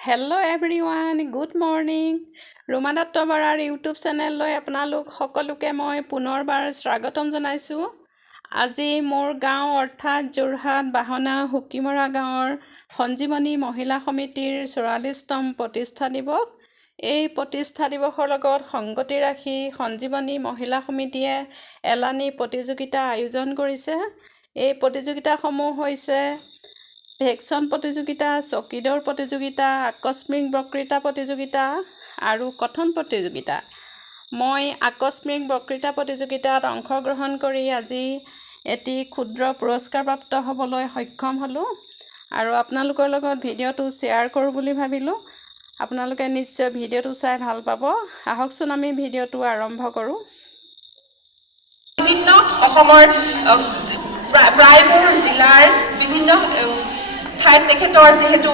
Hello' everyone, good morning. Ruma Dutta বৰাৰ YouTube চেনেললৈ আপোনালোক সকলোকে মই পুনৰবাৰ স্বাগতম জনাইছোঁ। আজি মোৰ গাঁও অৰ্থাৎ যোৰহাট বাহনা হুকিমৰা গাঁৱৰ সঞ্জীৱনী মহিলা সমিতিৰ 44তম প্ৰতিষ্ঠা দিৱস। এই প্ৰতিষ্ঠা দিৱসৰ লগত সংগতি ৰাখি সঞ্জীৱনী মহিলা সমিতিয়ে এলানি প্ৰতিযোগিতা আয়োজন কৰিছে। এই প্ৰতিযোগিতাসমূহ হৈছে ভেকচন প্ৰতিযোগিতা, চকীদৌৰ প্ৰতিযোগিতা, আকস্মিক বক্তৃতা প্ৰতিযোগিতা আৰু কথন প্ৰতিযোগিতা। মই আকস্মিক বক্তৃতা প্ৰতিযোগিতাত অংশগ্ৰহণ কৰি আজি এটি ক্ষুদ্ৰ পুৰস্কাৰপ্ৰাপ্ত হ'বলৈ সক্ষম হ'লোঁ আৰু আপোনালোকৰ লগত ভিডিঅ'টো শ্বেয়াৰ কৰোঁ বুলি ভাবিলোঁ। আপোনালোকে নিশ্চয় ভিডিঅ'টো চাই ভাল পাব। আহকচোন আমি ভিডিঅ'টো আৰম্ভ কৰোঁ। বিভিন্ন অসমৰ প্ৰায়বোৰ জিলাৰ বিভিন্ন ঠাইত তেখেতৰ যিহেতু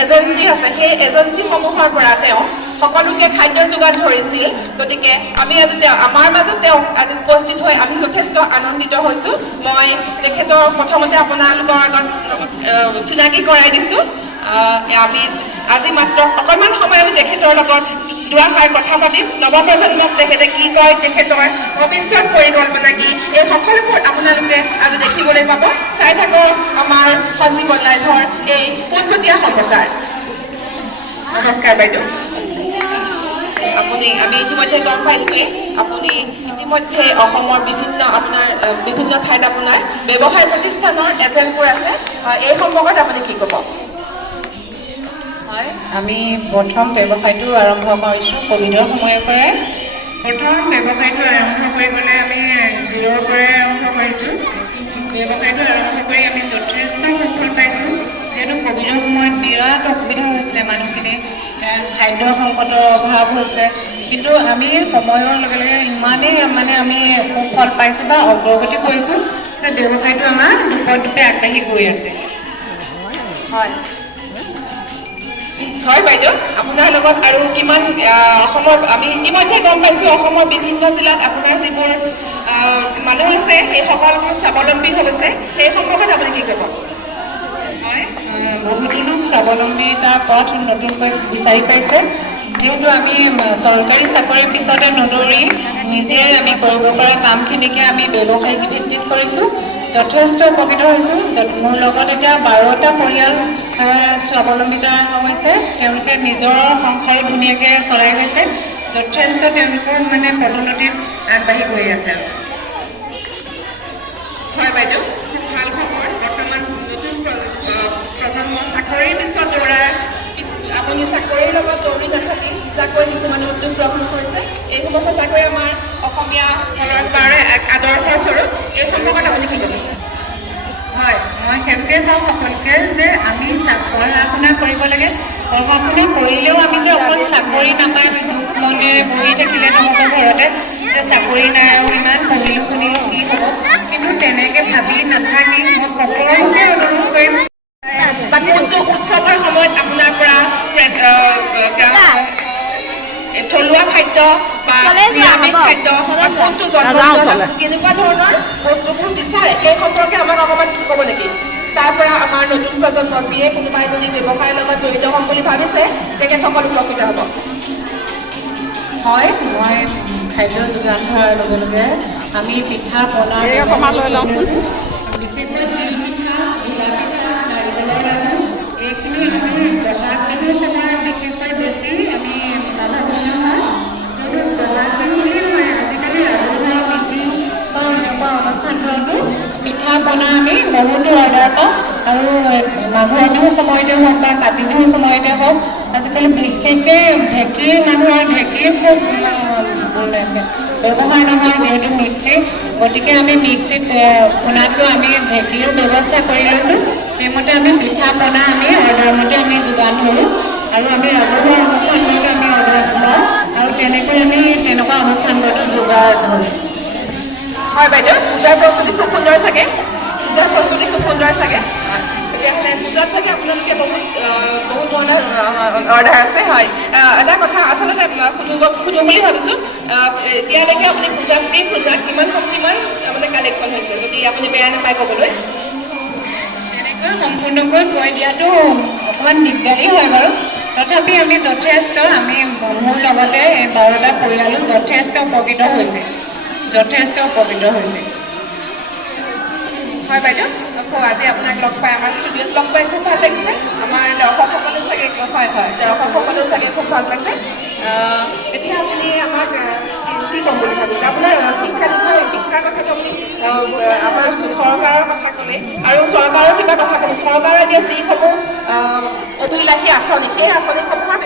এজেঞ্চি আছে, সেই এজেঞ্চিসমূহৰ পৰা তেওঁ সকলোকে খাদ্য যোগান ধৰিছিল। গতিকে আমি আজি আমাৰ মাজত তেওঁ আজি উপস্থিত হৈ আমি যথেষ্ট আনন্দিত হৈছোঁ। মই তেখেতৰ প্ৰথমতে আপোনালোকৰ আগত চিনাকি কৰাই দিছোঁ। আমি আজি মাত্ৰ অকণমান সময় আমি তেখেতৰ লগত দুআষাৰ কথা পাতিম। নৱপ্ৰজন্মক তেখেতে কি কয়, তেখেতৰ ভৱিষ্যত পৰিকল্পনা কি, এই সকলোবোৰ আপোনালোকে আজি দেখিবলৈ পাব। চাই থাকক আমাৰ সঞ্জীৱন লাইভৰ এই পোনপটীয়া সম্প্ৰচাৰ। নমস্কাৰ বাইদেউ। আমি ইতিমধ্যে গম পাইছোঁৱেই আপুনি ইতিমধ্যে অসমৰ বিভিন্ন ঠাইত আপোনাৰ ব্যৱসায় প্ৰতিষ্ঠানৰ এজেণ্টবোৰ আছে। এই সম্পৰ্কত আপুনি কি ক'ব? আমি প্ৰথম ব্যৱসায়টো আৰম্ভ কৰিছোঁ ক'ভিডৰ সময়ৰ পৰাই। প্ৰথম ব্যৱসায়টো আৰম্ভ কৰিবলৈ আমি জিৰ'ৰ পৰাই আৰম্ভ কৰিছোঁ। ব্যৱসায়টো আৰম্ভ কৰি আমি যথেষ্ট সফল পাইছোঁ। যিহেতু ক'ভিডৰ সময়ত বিৰাট অসুবিধা হৈছিলে, মানুহখিনি খাদ্যৰ সংকটৰ অভাৱ হৈছে, কিন্তু আমি সময়ৰ লগে লগে ইমানেই আমি সুফল পাইছোঁ বা অগ্ৰগতি কৰিছোঁ যে ব্যৱসায়টো আমাৰ দুপে আগবাঢ়ি গৈ আছে। হয় বাইদেউ, আপোনাৰ লগত আৰু কিমান অসমৰ আমি ইতিমধ্যে গম পাইছোঁ অসমৰ বিভিন্ন জিলাত আপোনাৰ যিবোৰ মানুহ আছে সেই সকলোবোৰ স্বাৱলম্বী হৈছে, সেই সম্পৰ্কত আপুনি কি ক'ব? হয়, বহুতো লোক স্বাৱলম্বিতাৰ পথ নতুনকৈ বিচাৰি পাইছে। যিহেতু আমি চৰকাৰী চাকৰিৰ পিছতে নদৌৰি নিজে আমি কৰিব পৰা কামখিনিকে আমি ব্যৱসায়িক ভিত্তিত কৰিছোঁ। যথেষ্ট উপকৃত হৈছোঁ। মোৰ লগত এতিয়া 12টা পৰিয়াল স্বাৱলম্বিতা হৈছে। তেওঁলোকে নিজৰ সংসাৰো ধুনীয়াকৈ চলাই গৈছে। যথেষ্ট তেওঁলোকৰ পদোন্নতিত আগবাঢ়ি গৈ আছে। হয় বাইদেউ, খুব ভাল খবৰ। বৰ্তমান নতুন প্ৰজন্ম চাকৰিৰ পিছত দৌৰাৰ, আপুনি চাকৰিৰ লগত দৌৰি নাথাকি চাকৰি কিছুমানে উদ্যোগ গ্ৰহণ কৰিছে। এইসমূহ সঁচাকৈ আমাৰ অসমীয়া ঘৰৰ কাৰণে এক আদৰ্শৰ স্বৰূপ। এই সম্পৰ্কত আপুনি কি ক'ব? হয়, মই সেইটোকে কওঁ সকলোকে যে আমি পঢ়া শুনা কৰিব লাগে। পঢ়া শুনা কৰিলেও আমি যে অকল চাকৰি নাপাই দুখ মনেৰে বহি থাকিলে নহ'ব ঘৰতে, যে চাকৰি নাই আৰু ইমান পঢ়িলোঁ শুনিলোঁ কি হ'ব, কিন্তু তেনেকৈ ভাবি নাথাকি মই সকলোকে অনুৰোধ কৰিম। বাকী উৎসৱৰ সময়ত আপোনাৰ পৰা থলুৱা খাদ্য বা নিৰামিষ খাদ্য বা কোনটো জন্মদিনত কেনেকুৱা ধৰণৰ বস্তুবোৰ বিচাৰে সেই সম্পৰ্কে আমাক অকণমান ক'ব নেকি? তাৰ পৰা আমাৰ নতুন প্ৰজন্ম যিয়ে কোনোবাই যদি ব্যৱসায়ৰ লগত জড়িত হ'ম বুলি ভাবিছে তেখেতসকল উপকৃত হ'ব। হয়, মই খাদ্য যোগান ধৰাৰ লগে লগে আমি পিঠা পনা লৈ লওঁচোন। বিশেষকৈ তিল পিঠা, ঘিলা পিঠা, নাৰিকলৰ লাড়ু, এইখিনি আমি বহাগ বিহুৰ সময়ত বিশেষকৈ বেছি আমি লাভৱান হয়। যিহেতু বহাগ বিহু বুলি নহয়, আজিকালি ৰাজহুৱা মিটিং বা এনেকুৱা অনুষ্ঠানবোৰতো পিঠা পনা আমি বহুতো অৰ্ডাৰ পাওঁ। আৰু মাঘৰ বিহুৰ সময়তে হওক বা কাতি বিহুৰ সময়তে হওক, আজিকালি বিশেষকৈ ঢেঁকীৰ মানুহৰ ঢেঁকীৰ খুব ব্যৱহাৰ নহয়, যিহেতু মিক্সি, গতিকে আমি মিক্সিত খুন্দাটো আমি ঢেঁকীৰো ব্যৱস্থা কৰি লৈছোঁ। সেইমতে আমি পিঠা পনা আমি অৰ্ডাৰ মতে আমি যোগান ধৰোঁ আৰু আমি ৰাজহুৱা অনুষ্ঠানবোৰতো আমি অৰ্ডাৰ লওঁ আৰু তেনেকৈ আমি তেনেকুৱা অনুষ্ঠানবোৰতো যোগাৰ ধৰোঁ। হয় বাইদেউ, পূজাৰ প্ৰস্তুতি খুব সুন্দৰ চাগে। তেতিয়াহ'লে পূজাত চাগে আপোনালোকে বহুত ধৰণৰ অৰ্ডাৰ আছে। হয়, এটা কথা আচলতে সুধো বুলি ভাবিছোঁ, এতিয়ালৈকে আপুনি পূজাত কিমান কালেকশ্যন হৈছে, যদি আপুনি বেয়া নাপায় ক'বলৈ? তেনেকৈ সম্পূৰ্ণ সম্পূৰ্ণকৈ কৈ দিয়াটো অকণমান দিগদাৰী হয় বাৰু তথাপি আমি যথেষ্ট আমি মোৰ লগতে এই 12টা পৰিয়ালো যথেষ্ট উপকৃত হৈছে হয় বাইদেউ আকৌ আজি আপোনাক লগ পাই আমাৰ ষ্টুডিঅ'ত লগ পাই খুব ভাল লাগিছে আমাৰ দৰ্শকসকলো চাগে দৰ্শকসকলো চাগে খুব ভাল পাইছে এতিয়া আপুনি আমাক কি ক'ম বুলি ভাবিছে আপোনাৰ শিক্ষাৰ কথাটো আপুনি আমাৰ চৰকাৰৰ কথা ক'লে আৰু চৰকাৰৰ কিবা কথা ক'লে চৰকাৰে এতিয়া যিসমূহ অভিলাষী আঁচনি সেই আঁচনিসমূহৰ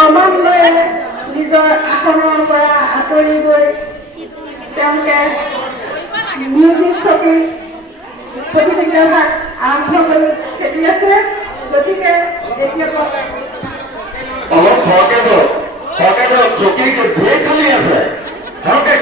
সমানলৈ নিজৰ আসনৰ পৰা আঁতৰি গৈ তেওঁলোকে মিউজিক ছবি প্ৰতিযোগিতা আৰম্ভ কৰি খেলি আছে গতিকে এতিয়া অলপ খৰকে চকী ঢেৰ খালি আছে খৰকে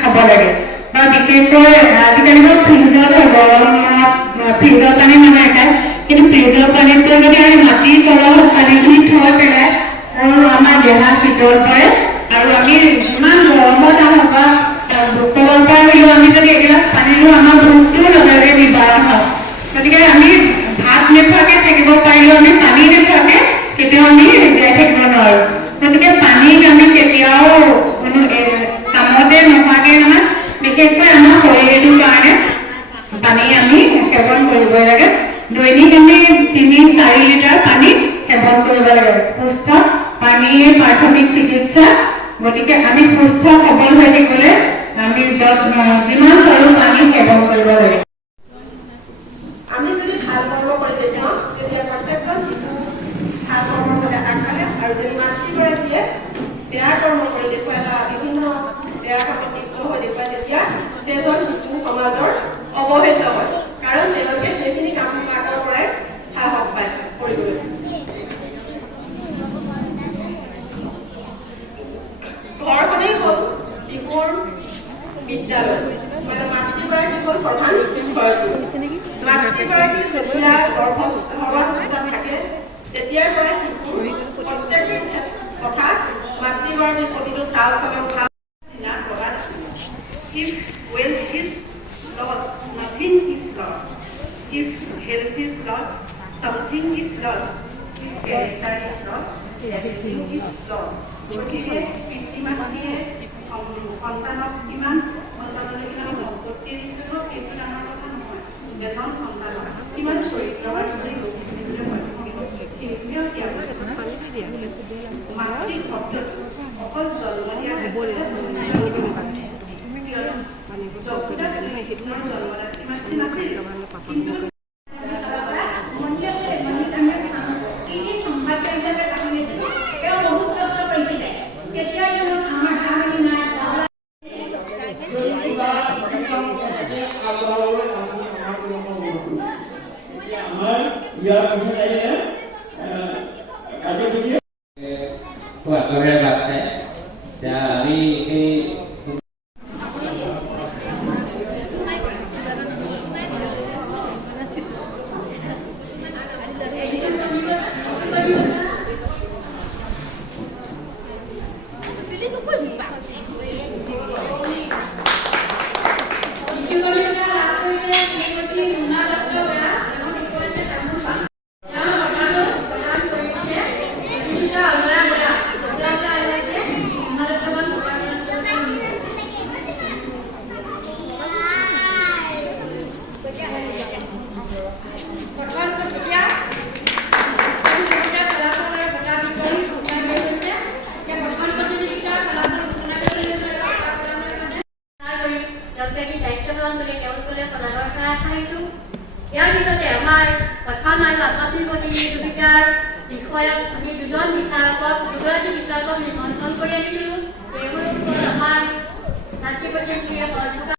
খাব লাগে বা বিশেষকৈ আজিকালি ফ্ৰিজত ফ্ৰিজৰ পানী মানুহে খায় কিন্তু ফ্ৰিজৰ পানীতকৈ যদি আমি মাটিৰ তলত পানীখিনি থৈ পেলাই আৰু আমাৰ দেহা শীতল পৰে আৰু আমি যিমান গৰমত আহক বা তলৰ পৰা হ'লেও আমি যদি এগিলাচ পানী লওঁ আমাৰ ভোকটোও লগে নিবাৰণ হয় গতিকে আমি ভাত নোখোৱাকৈ থাকিব পাৰিলেও আমি পানী নোখোৱাকৈ কেতিয়াও আমি জীয়াই থাকিব নোৱাৰোঁ গতিকে পানীক আমি কেতিয়াও কামতে নোহোৱাকৈ নহয় বিশেষকৈ আমাৰ শৰীৰটোৰ কাৰণে পানী আমি সেৱন কৰিবই লাগে দৈনিক আমি ৩-৪ লিটাৰ পানী সেৱন কৰিব লাগে সুস্থ পানীয়ে প্ৰাথমিক চিকিৎসা গতিকে আমি সুস্থ সবল হৈ থাকিবলৈ আমি যিমান পাৰোঁ পানী সেৱন কৰিব লাগে আমি যদি ভাল কৰ্ম কৰি দেখুৱাওঁ তেতিয়া প্ৰত্যেকজন শিশু ভাল কৰ্মৰ প্ৰতি আগবাঢ়ে আৰু যদি মাতৃগৰাকীয়ে বেয়া কৰ্ম কৰি দেখুৱাই বা বিভিন্ন বেয়া কামত লিপ্ত হৈ দেখুৱাই তেতিয়া সেইজন শিশু সমাজৰ অৱহেলিত হয় কাৰণ তেওঁলোকে সেইখিনি কাম আগৰ পৰাই সাহস পায় কৰিবলৈ ঘৰখনেই হ'ল শিশুৰ বিদ্যালয় মানে মাতৃগৰাকী হ'ল প্ৰধান মাতৃগৰাকী যেতিয়া গৰ্ভাৱস্থাত থাকে তেতিয়াৰ পৰাই শিশুৰ প্ৰত্যেকটো কথা মাতৃগৰাকীৰ প্ৰতিটো চাল চলন ভাল If wealth is lost, nothing is lost. If health is lost, something is lost. If character is lost, everything is lost. গতিকে পিতৃ-মাতৃয়ে সন্তানক কিমান সন্তানলৈ কিমান সম্পত্তি দিব সেইটো ডাঙৰ কথা নহয় এজন সন্তানক কিমান চৰিত্ৰবান বুলি সেইটোৱে দিয়া মাতৃ শব্দটো অকল জন্ম দিয়া জগতত শ্ৰীকৃষ্ণৰ জন্মদাত্ৰী মাতৃ নাছিল কিন্তু ইয়াৰ ভিতৰতে আমাৰ কথা নাই বাপাতিৰ প্ৰতিযোগিতাৰ বিষয়ত আমি দুজন বিচাৰকক নিমন্ত্ৰণ কৰি আনিছিলোঁ। এইবোৰ আমাৰ জাতীয় প্ৰতিযোগিতাৰ